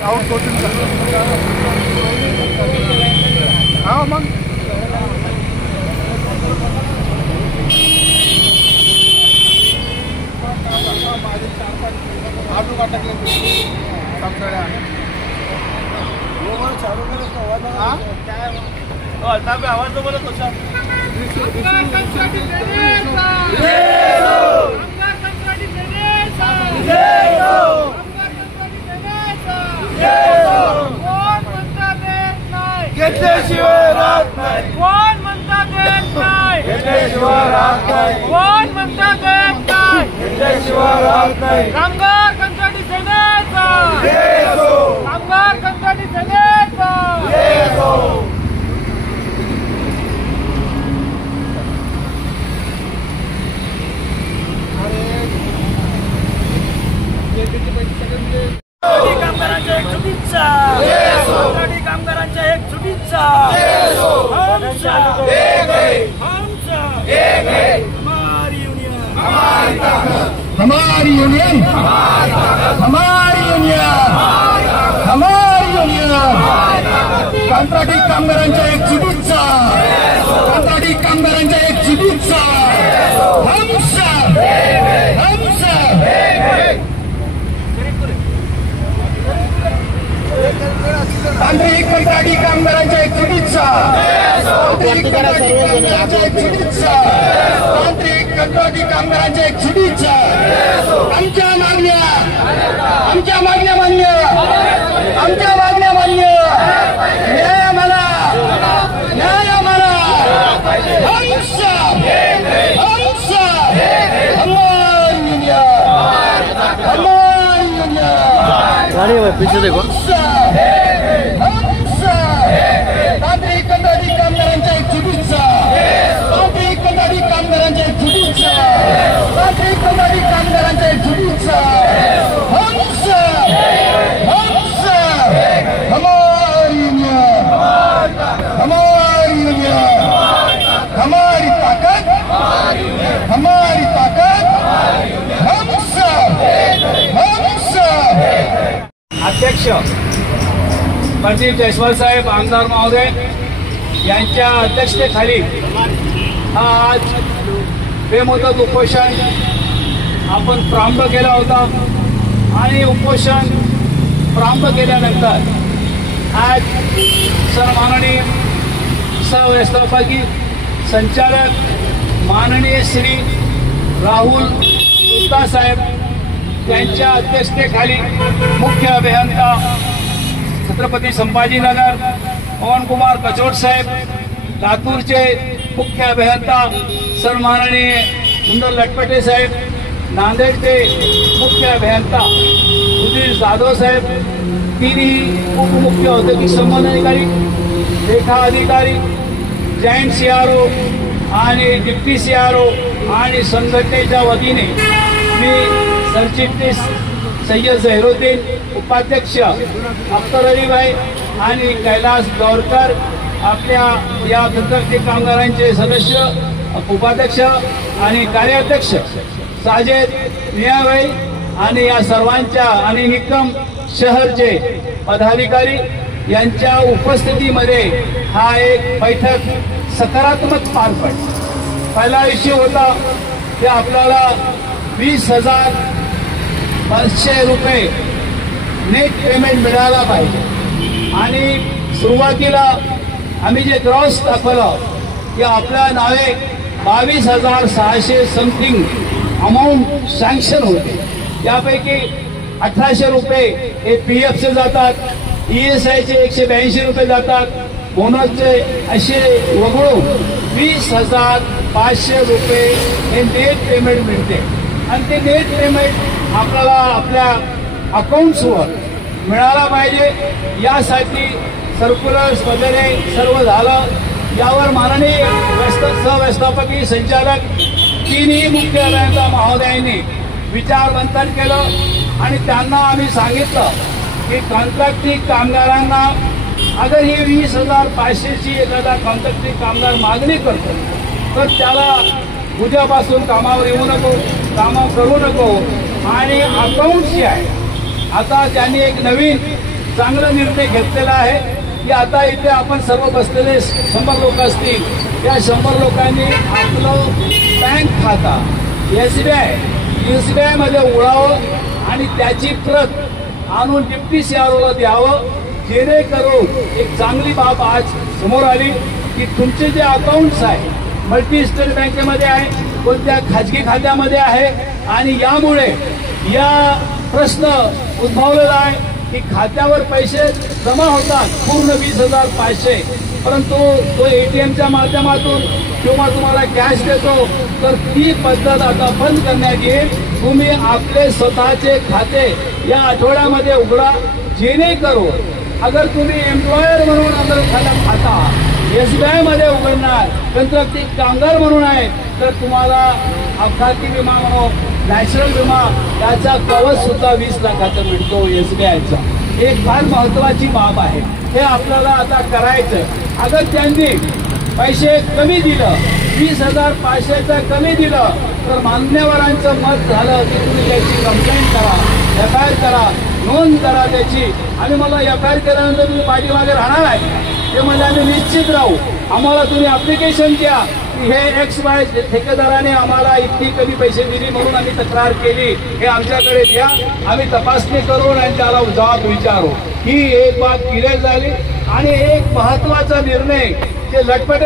हाँ मग आलू का टकले समझा हाँ अल्टा पे आवाज तो बोलो तो सर घेतल्याशिवाय राहत नाही कोण म्हणता देत नाही घेतल्याशिवाय राहत नाही कोण म्हणता देत नाही घेतल्याशिवाय राहत नाही कामगार कंत्राटी सेनेचा जय हो कामगार कंत्राटी सेनेचा जय हो कामगारांच्या एक शुभेच्छा कंत्राटी कामगारांच्या एक शुभेच्छा हमारी यूनियन हमारी यूनियन हमारी यूनियन कंत्राटी कामगारांच्या एक शुभेच्छा कंत्राटी कामगारांच्या एक शुभेच्छा तांत्रिक कंत्राटी कामगारांच्या एक शुभेच्छा तांत्रिक कंत्राटी कामगारांच्या एक शुभेच्छा तांत्रिक कंत्राटी कामगारांच्या एक शुभेच्छा आमच्या मागण्या मान्य आमच्या मागण्या मान्य न्याय आम्हाला पीछे देखो तांत्रिक कंत्राटी कामगारांच्या एक शुभेच्छा तांत्रिक कंत्राटी कामगारांच्या एक शुभेच्छा तांत्रिक कंत्राटी कामगारांच्या एक शुभेच्छा हमारी यूनियन हमारी ताकत हम सब अध्यक्ष प्रदीप जयस्वाल साहेब आमदार महोदय यांच्या अध्यक्षतेखाली आज बेमुदत उपोषण आपण प्रारंभ केला होता आणि उपोषण प्रारंभ केल्यानंतर आज सन्माननीय सहव्यवस्थापकीय संचालक माननीय श्री राहुल गुप्ता साहेब यांच्या अध्यक्षतेखाली मुख्य अभियंता छत्रपती संभाजीनगर पवनकुमार कचोट साहेब, लातूरचे मुख्य अभियंता सन्माननीय सुंदर लटपटे साहेब, नांदेडचे मुख्य अभियंता सुधीर जाधव साहेब, तिन्ही उपमुख्य औद्योगिक संबंध अधिकारी, लेखा अधिकारी, जॉइंट सीआरओ आणि डिप्टी सीआरओ आणि संघटनेच्या वतीने मी सरचिटणीस सय्यद झहिरुद्दीन, उपाध्यक्ष अख्तर अलीभाई आणि कैलास गौरकर, आपल्या या कंत्राटी कामगारांचे सदस्य उपाध्यक्ष आणि कार्याध्यक्ष साजेद मियाभाई आणि या सर्वांच्या आणि निकम शहरचे पदाधिकारी यांच्या उपस्थितीमध्ये हा एक बैठक सकारात्मक पार पडली। पहिला विषय होता की आपल्याला 20,500 रुपये नेट पेमेंट मिळाला पाहिजे आणि सुरुवातीला आम्ही जे ग्रॉस दाखवलं की आपल्या नावे 22,600 समथिंग अमाऊंट सँक्शन होते, यापैकी 1,800 रुपये हे पीएफचे जातात, ईएसआयचे 182 रुपये जातात, बोनसचे असे वगळून 20,500 रुपये हे नेट पेमेंट मिळते आणि ते नेट पेमेंट आपल्याला आपल्या अकाउंट्सवर मिळाला पाहिजे। यासाठी सर्क्युलर्स वगैरे सर्व झालं। यावर माननीय सहव्यवस्थापकीय संचालक तिन्ही मुख्य अभियंता महोदयांनी विचारमंथन केलं आणि त्यांना आम्ही सांगितलं की कॉन्ट्रॅक्टी कामगारांना अगर ही 20,500ची एखादा कॉन्ट्रॅक्टी कामगार मागणी करतो तर त्याला उद्यापासून कामावर येऊ नको, कामं करू नको आणि अकाउंट जे आहे आता त्यांनी एक नवीन चांगला निर्णय घेतलेला आहे की आता इथे आपण सर्व बसलेले 100 लोक असतील, त्या 100 लोकांनी आपलं बँक खाता SBI मध्ये उघडावं आणि त्याची प्रत आणून डिप्टी CROला द्यावं, जेणेकरून एक चांगली बाब आज समोर आली की तुमचे जे अकाउंट्स आहे मल्टी स्टेट बँकेमध्ये आहे, कोणत्या खाजगी खात्यामध्ये आहे आणि यामुळे या प्रश्न उद्भवलेला आहे की खात्यावर पैसे जमा होतात पूर्ण 20,500, परंतु तो ATMच्या माध्यमातून किंवा तुम्हाला कॅश देतो तर ती पद्धत आता बंद करण्यात येईल. तुम्ही आपले स्वतःचे खाते या आठवड्यामध्ये उघडा, जेणेकरून अगर तुम्ही एम्प्लॉयर म्हणून अगर खाता SBI मध्ये उघडणार, कंत्राटी कामगार म्हणून आहे तर तुम्हाला अपघाती विमा म्हणून नॅशनल विमा याचा कवच सुद्धा 20 लाखाचा मिळतो SBIचा. एक फार महत्वाची बाब आहे, हे आपल्याला आता करायचं. अगर त्यांनी पैसे कमी दिलं, 20,500 कमी दिलं, तर मान्यवरांचं मत झालं की तुम्ही त्याची कंप्लेंट करा, FIR करा, नोंद करा त्याची. आणि मला FIR केल्यानंतर तुम्ही पाठीमागे राहणार आहे ते म्हणजे आम्ही निश्चित राहू. आम्हाला तुम्ही अप्लिकेशन द्या की हे XY ठेकेदाराने आम्हाला इतकी कमी पैसे दिली म्हणून आम्ही तक्रार केली, हे आमच्याकडे द्या, आम्ही तपासणी करून आणि त्याला जबाब विचारू. ही एक बाब क्लिअर झाली. आणि एक महत्वाचा निर्णय जे लटपट